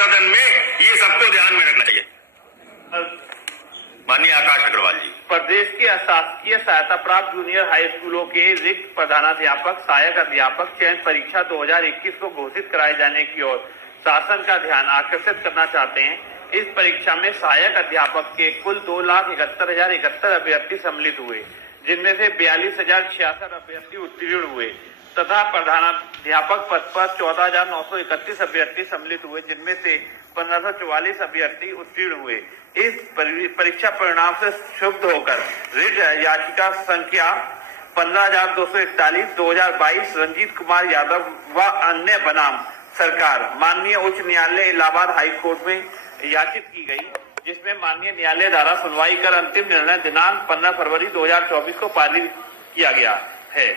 सदन में ये सबको ध्यान में रखना चाहिए। माननीय आकाश अग्रवाल जी। प्रदेश के अशासकीय सहायता प्राप्त जूनियर हाई स्कूलों के रिक्त प्रधानाध्यापक, सहायक अध्यापक चयन परीक्षा 2021 को घोषित कराए जाने की ओर शासन का ध्यान आकर्षित करना चाहते हैं। इस परीक्षा में सहायक अध्यापक के कुल 2,71,071 अभ्यर्थी सम्मिलित हुए, जिनमें से 42,066 अभ्यर्थी उत्तीर्ण हुए तथा प्रधानाध्यापक पद पर 14,931 अभ्यर्थी सम्मिलित हुए, जिनमें से 1,544 अभ्यर्थी उत्तीर्ण हुए। इस परीक्षा परिणाम से क्षुब्ध होकर रिट याचिका संख्या 15,241 2022 रंजीत कुमार यादव व अन्य बनाम सरकार माननीय उच्च न्यायालय इलाहाबाद हाई कोर्ट में याचित की गई, जिसमें माननीय न्यायालय द्वारा सुनवाई कर अंतिम निर्णय दिनांक 15 फरवरी 2024 को पारित किया गया है,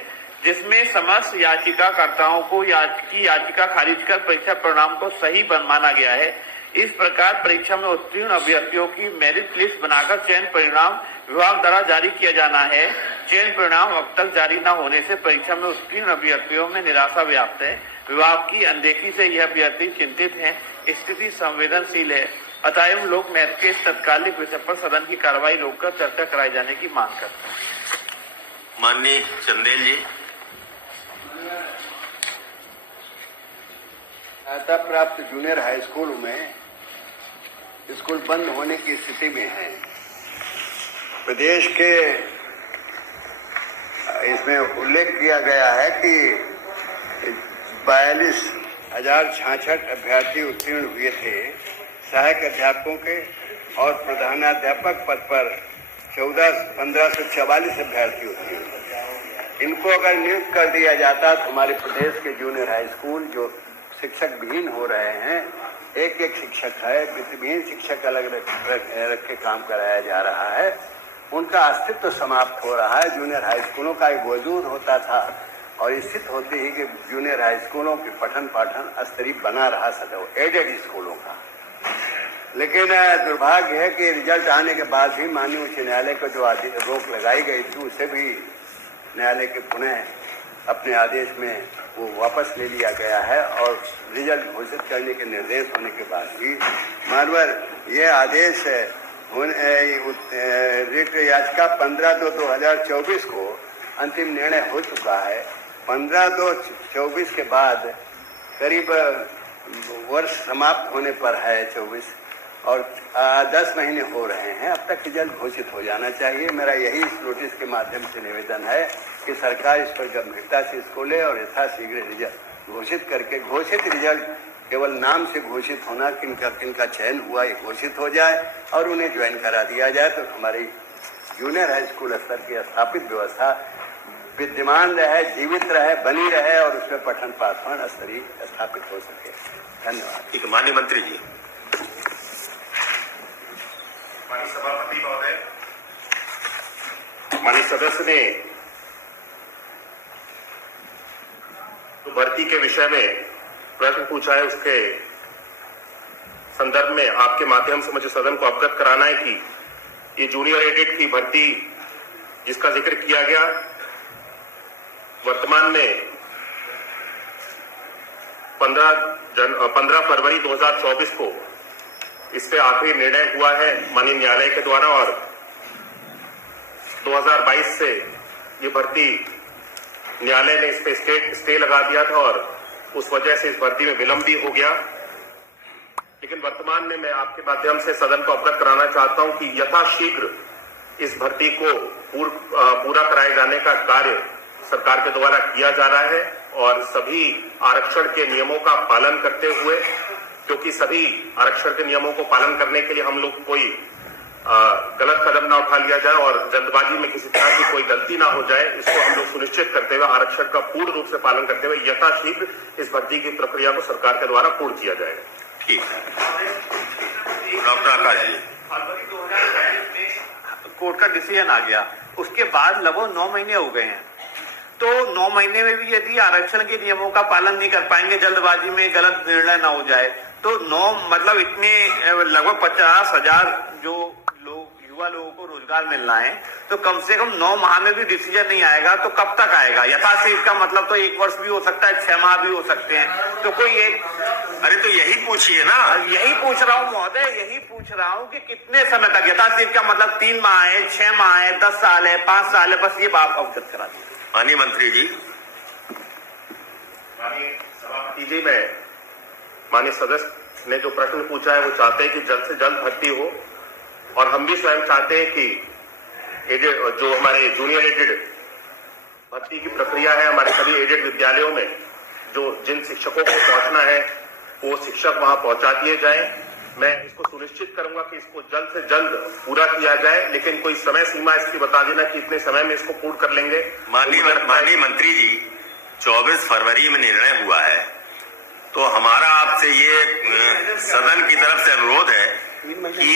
जिसमें समस्त याचिकाकर्ताओं को याचिका खारिज कर परीक्षा परिणाम को सही माना गया है। इस प्रकार परीक्षा में उत्तीर्ण अभ्यर्थियों की मेरिट लिस्ट बनाकर चयन परिणाम विभाग द्वारा जारी किया जाना है। चयन परिणाम अब तक जारी न होने से परीक्षा में उत्तीर्ण अभ्यर्थियों में निराशा व्याप्त है। विभाग की अनदेखी से यह अभ्यर्थी चिंतित हैं। स्थिति संवेदनशील है, अतएव लोक महत्व के इस तत्कालिक विषय पर सदन की कार्रवाई रोककर चर्चा कराए जाने की मांग करते हैं। माननीय चंदेल जी। सहायता प्राप्त जूनियर हाई स्कूल में स्कूल बंद होने की स्थिति में है। प्रदेश के इसमें उल्लेख किया गया है कि 42,066 अभ्यर्थी उत्तीर्ण हुए थे सहायक अध्यापकों के, और प्रधानाध्यापक पद पर 1,544 अभ्यर्थी उत्तीर्ण हुए। इनको अगर नियुक्त कर दिया जाता तो हमारे प्रदेश के जूनियर हाई स्कूल जो शिक्षक विहीन हो रहे हैं, एक एक शिक्षक है, वित्तविहीन शिक्षक अलग रख के काम कराया जा रहा है, उनका अस्तित्व समाप्त हो रहा है। जूनियर हाई स्कूलों का एक वजूद होता था और स्थित होती ही कि जूनियर हाई स्कूलों के पठन पाठन स्तरीय बना रहा सदैव एडेड स्कूलों का। लेकिन दुर्भाग्य है कि रिजल्ट आने के बाद भी माननीय उच्च न्यायालय को जो रोक लगाई गई थी, उसे भी न्यायालय के पुनः अपने आदेश में वो वापस ले लिया गया है, और रिजल्ट घोषित करने के निर्देश होने के बाद भी मानवर ये आदेश रिट याचिका 15/2/2024 को अंतिम निर्णय हो चुका है। 15/2/24 के बाद करीब वर्ष समाप्त होने पर है 24, और 10 महीने हो रहे हैं। अब तक रिजल्ट घोषित हो जाना चाहिए। मेरा यही इस नोटिस के माध्यम से निवेदन है कि सरकार इस पर गंभीरता से इसको ले और यथाशीघ्र रिजल्ट घोषित करके, घोषित रिजल्ट केवल नाम से घोषित होना, किनका चयन हुआ ये घोषित हो जाए और उन्हें ज्वाइन करा दिया जाए, तो हमारी जूनियर हाई स्कूल स्तर की स्थापित व्यवस्था विद्यमान रहे, जीवित रहे, बनी रहे और उसमें पठन पाठन स्तरीय स्थापित हो सके। धन्यवाद। एक माननीय मंत्री जी। माननीय सभापति महोदय, माननीय सदस्य ने तो भर्ती के विषय में प्रश्न पूछा है, उसके संदर्भ में आपके माध्यम से मुझे सदन को अवगत कराना है कि ये जूनियर एडेड की भर्ती जिसका जिक्र किया गया, वर्तमान में 15 फरवरी 2024 को इस पे आखिरी निर्णय हुआ है माननीय न्यायालय के द्वारा, और 2022 से ये भर्ती न्यायालय ने इस पे स्टे लगा दिया था और उस वजह से इस भर्ती में विलंब भी हो गया। लेकिन वर्तमान में मैं आपके माध्यम से सदन को अवगत कराना चाहता हूं कि यथाशीघ्र इस भर्ती को पूरा कराए जाने का कार्य सरकार के द्वारा किया जा रहा है, और सभी आरक्षण के नियमों का पालन करते हुए, क्योंकि सभी आरक्षण के नियमों को पालन करने के लिए हम लोग कोई गलत कदम ना उठा लिया जाए और जल्दबाजी में किसी तरह की कोई गलती ना हो जाए, इसको हम लोग सुनिश्चित करते हुए आरक्षण का पूर्ण रूप से पालन करते हुए यथाशीघ्र इस भर्ती की प्रक्रिया को सरकार के द्वारा पूर्ण किया जाएगा। ठीक है। डॉक्टर आकाश जी। फरवरी 2023 में कोर्ट का डिसीजन आ गया, उसके बाद लगभग 9 महीने हो गए हैं। तो 9 महीने में भी यदि आरक्षण के नियमों का पालन नहीं कर पाएंगे, जल्दबाजी में गलत निर्णय ना हो जाए, तो 9 मतलब इतने लगभग 50,000 जो युवा लोगों को रोजगार मिलना है, तो कम से कम 9 माह में भी डिसीजन नहीं आएगा तो कब तक आएगा? यथाशीघ्र का मतलब तो 1 वर्ष भी हो सकता है, 6 माह भी हो सकते हैं। तो कोई एक अरे तो यही पूछिए ना। यही पूछ रहा हूँ महोदय, यही पूछ रहा हूँ कि कितने समय तक यथास्थिति का मतलब 3 माह है, 6 माह है, 10 साल है, 5 साल है, बस ये बात अवगत करा दीजिए। माननीय मंत्री जी। माननीय सभापति जी, मैं माननीय सदस्य ने जो प्रश्न पूछा है वो चाहते हैं कि जल्द से जल्द भर्ती हो, और हम भी स्वयं चाहते हैं कि एडेड जो हमारे जूनियर एडेड भर्ती की प्रक्रिया है, हमारे सभी एडेड विद्यालयों में जो जिन शिक्षकों को पहुंचना है वो शिक्षक वहां पहुंचा दिए जाए। मैं इसको सुनिश्चित करूंगा कि इसको जल्द से जल्द पूरा किया जाए, लेकिन कोई समय सीमा इसकी बता देना कि इतने समय में इसको पूर्ण कर लेंगे। माननीय मंत्री जी, 24 फरवरी में निर्णय हुआ है, तो हमारा आपसे ये सदन की तरफ से अनुरोध है कि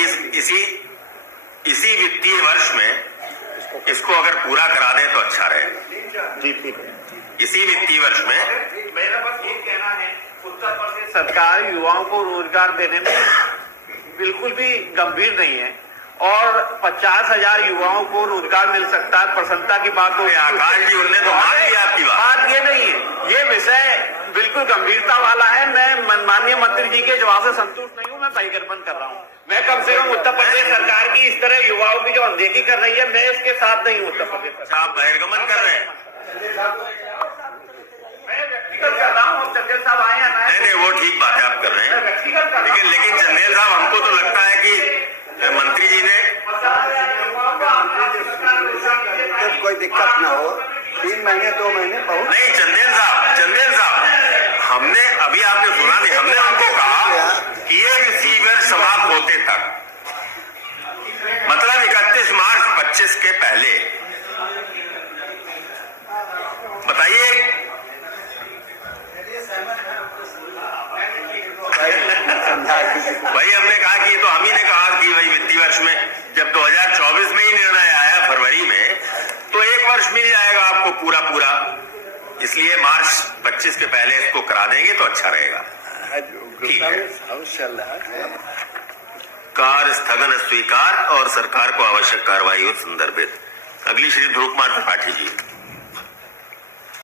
इसी वित्तीय वर्ष में इसको अगर पूरा करा दें तो अच्छा रहे। जी ठीक है। इसी वित्तीय वर्ष में। मेरा बस ये कहना है, उत्तर प्रदेश सरकार युवाओं को रोजगार देने में बिल्कुल भी गंभीर नहीं है, और 50,000 युवाओं को रोजगार मिल सकता है, प्रसन्नता की बात हो। आकाश जी, उन्होंने तो मान लिया आपकी बात ये नहीं है, ये विषय बिल्कुल गंभीरता वाला है। मैं माननीय मंत्री जी के जवाब से संतुष्ट नहीं हूँ, मैं बहिर्गमन कर रहा हूँ। मैं कम से कम उत्तर प्रदेश सरकार की इस तरह युवाओं की जो अनदेखी कर रही है, मैं उसके साथ नहीं हूँ। उत्तर प्रदेश आप बहिर्गमन कर रहे हैं? मैं व्यक्तिगत कर रहा हूँ, चंदेल साहब आए हैं ना। नहीं, वो ठीक बात है, आप कर रहे हैं, लेकिन चंदेल साहब, हमको तो लगता है कि मंत्री जी ने कोई दिक्कत ना हो, 3 महीने 2 महीने बहुत नहीं। चंदेल साहब, हमने अभी आपने सुना नहीं, हमने उनको कहा कि ये रिसीवर समाप्त होते तक, मतलब 31 मार्च 25 के पहले बताइए। भाई हमने कहा कि ये तो हम ही ने कहा कि भाई वित्तीय वर्ष में, जब 2024 में ही निर्णय आया फरवरी में, तो 1 वर्ष मिल जाएगा आपको पूरा, इसलिए मार्च 25 के पहले इसको करा देंगे तो अच्छा रहेगा। ठीक है। कार्य स्थगन स्वीकार और सरकार को आवश्यक कार्रवाई संदर्भित। अगली श्री ध्रुव कुमार त्रिपाठी जी।